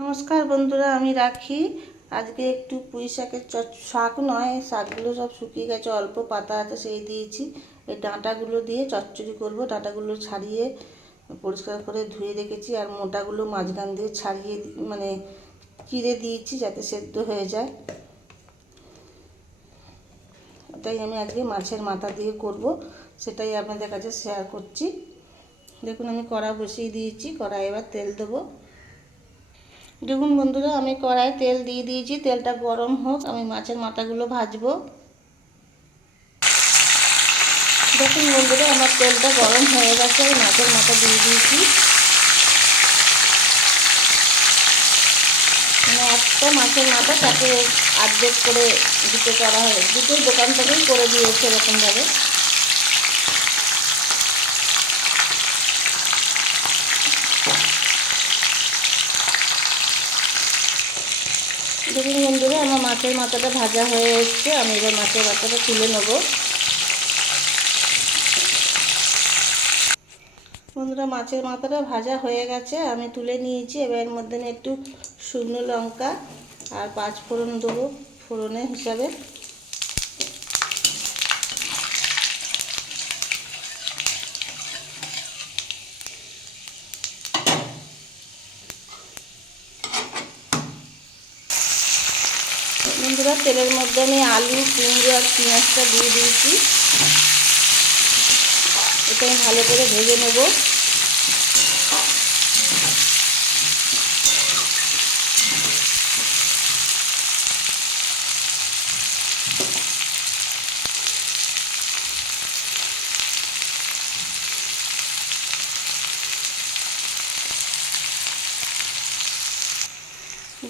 নমস্কার বন্ধুরা, আমি রাখি। আজকে একটু পুঁই শাকের শাক নয়, শাকগুলো সব শুকিয়ে গেছে, অল্প পাতা আছে সেই দিয়েছি। এই ডাঁটাগুলো দিয়ে চচ্চড়ি করব, ডাঁটাগুলো ছাড়িয়ে পরিষ্কার করে ধুয়ে রেখেছি, আর মোটাগুলো মাঝখান দিয়ে ছাড়িয়ে মানে চিড়ে দিয়েছি যাতে সেদ্ধ হয়ে যায়। ওটাই আমি আজকে মাছের মাথা দিয়ে করব, সেটাই আপনাদের কাছে শেয়ার করছি। দেখুন, আমি কড়া বসিয়ে দিয়েছি কড়াই এবার তেল দেবো। দেখুন বন্ধুরা, আমি কড়াই তেল দিয়ে দিয়েছি। তেলটা গরম হোক, আমি মাছের মাথাগুলো ভাজবো। দেখুন বন্ধুরা, আমার তেলটা গরম হয়ে গেছে, আমি মাছের মাথা দিয়ে দিয়েছি। মানে একটা মাছের মাথা তাকে আর্ধেক করে দুটো করা হয়, দুটো দোকান থেকেই করে দিয়েছে এরকমভাবে। দেখুন বন্ধুরা, আমার মাছের মাথাটা ভাজা হয়ে এসছে। আমি এবার মাছের মাথাটা তুলে নেব। বন্ধুরা, মাছের মাথাটা ভাজা হয়ে গেছে। আমি তুলে নিয়েছি। এবার এর মধ্যে একটু শুকনো লঙ্কা আর পাঁচ ফোড়ন দেবো, ফোড়নের হিসাবে বন্ধুরা তেলের মধ্যে আমি আলু কুমড়ো আর পেঁয়াজটা দিয়ে দিয়েছি। এটা আমি ভালো করে ভেজে নেব।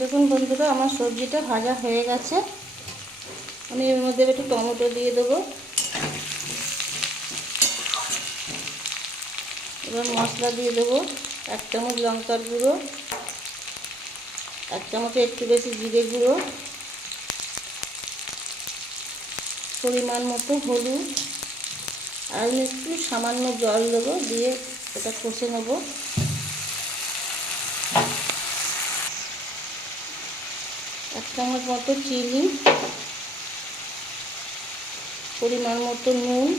দেখুন বন্ধুরা, আমার সবজিটা ভাজা হয়ে গেছে। আমি এর মধ্যে একটু টমেটো দিয়ে দেবো। এবার মশলা দিয়ে দেবো এক চামচ লঙ্কার গুঁড়ো, এক চামচে একটু বেশি জিরে গুঁড়ো, পরিমাণ মতো হলুদ, আর আমি একটু সামান্য জল দেবো দিয়ে এটা কষে নেব। এক চামচ মতো চিনি পরিমাণ মতো নুন।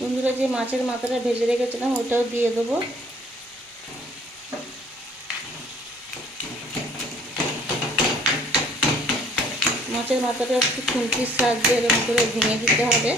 বন্ধুরা যে মাছের মাথাটা ভেজে রেখেছিলাম ওটাও দিয়ে দেবো। মাথাটা একটু খুন্তির সাহায্যে এরকম করে ভেঙে দিতে হবে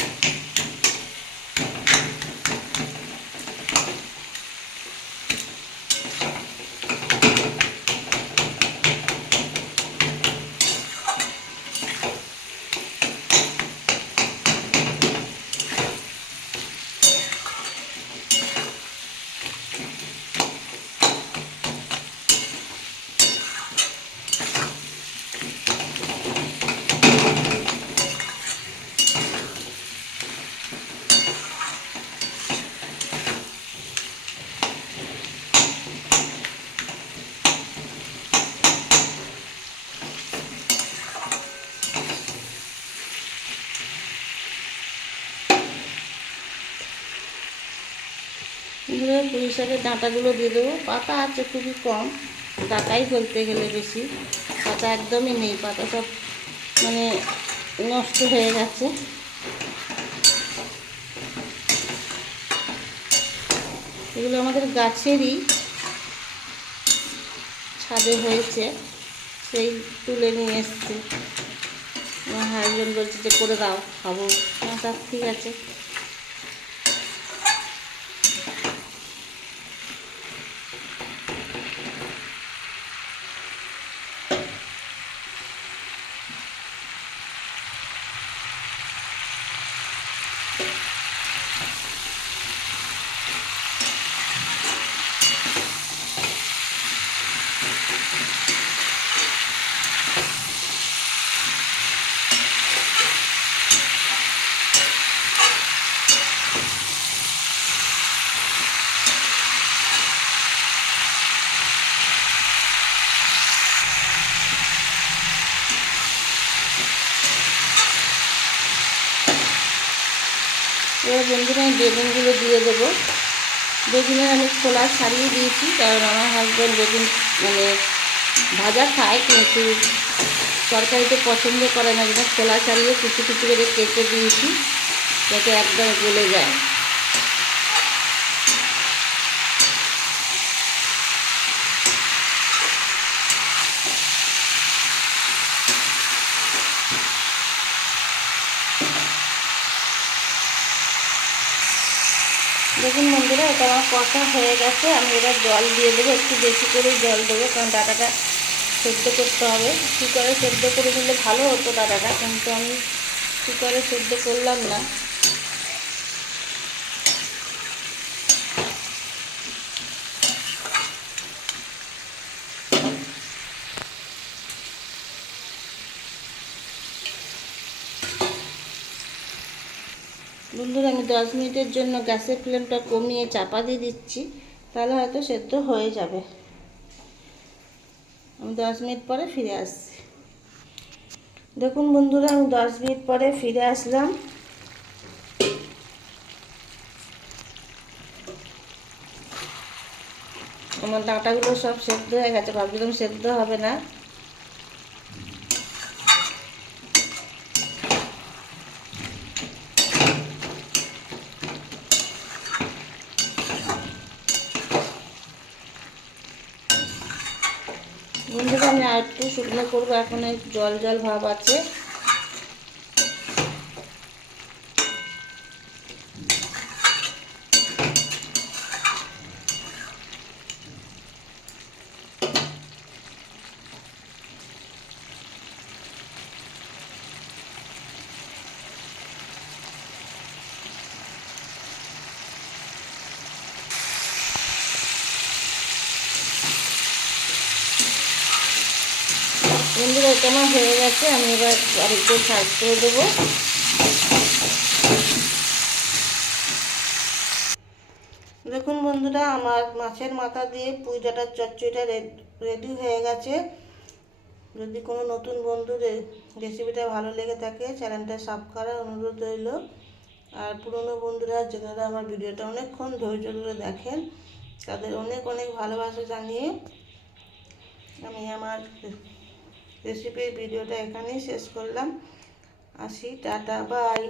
এগুলো পুঁই শাকের ডাঁটাগুলো দিয়ে দেবো। পাতা আছে খুবই কম, ডাঁটাই বলতে গেলে বেশি। পাতা একদমই নেই, পাতা সব মানে নষ্ট হয়ে গেছে। এগুলো আমাদের গাছেরই ছাদে হয়েছে, সেই তুলে নিয়ে এসছে। আমার হাজবেন্ড বলছে যে, করে দাও, খাব। ঠিক আছে। বন্ধুরা আমি বেগুনগুলো দিয়ে দেবো। বেগুনের আমি খোলা ছাড়িয়ে দিয়েছি, কারণ আমার হাজব্যান্ড বেগুন মানে ভাজা খায়, কিন্তু তরকারিতে পছন্দ করে না। যেটা খোলা ছাড়িয়ে কিছু কুচি করে কেটে দিয়েছি, যাতে একদম গলে যায়। দেখুন বন্ধুরা, এটা আমার কষা হয়ে গেছে। আমি এবার জল দিয়ে দেবো, একটু বেশি করে জল দেবো, কারণ ডাটাটা সেদ্ধ করতে হবে। কুকারে সেদ্ধ করে দিলে ভালো হতো ডাটাটা, কিন্তু আমি কুকারে সেদ্ধ করলাম না। বন্ধুরা, আমি দশ মিনিটের জন্য গ্যাসের ফ্লেমটা কমিয়ে চাপা দিয়ে দিচ্ছি, তাহলে হয়তো সেদ্ধ হয়ে যাবে। আমি দশ মিনিট পরে ফিরে আসছি। দেখুন বন্ধুরা, আমি দশ মিনিট পরে ফিরে আসলাম। আমার ডাঁটাগুলো সব সেদ্ধ হয়ে গেছে, ভাবছিলাম সেদ্ধ হবে না বন্ধুরা আমি আর একটু শুকনো করব এখন এই জল জল ভাব আছে। আমার হয়ে গেছে, আমি এবার আরেকটু সাইড করে দেবো। দেখুন বন্ধুরা, আমার মাছের মাথা দিয়ে পুঁই ডাঁটার চচ্চড়িটা রেডি হয়ে গেছে। যদি কোনো নতুন বন্ধু রেসিপিটা ভালো লেগে থাকে, চ্যানেলটা সাব করার অনুরোধ রইল। আর পুরনো বন্ধুরা, যারা আমার ভিডিওটা অনেকক্ষণ ধৈর্য ধরে দেখেন, তাদের অনেক অনেক ভালোবাসা জানিয়ে আমি আমার রেসিপির ভিডিওটা এখানেই শেষ করলাম। আসি টাটা বাই।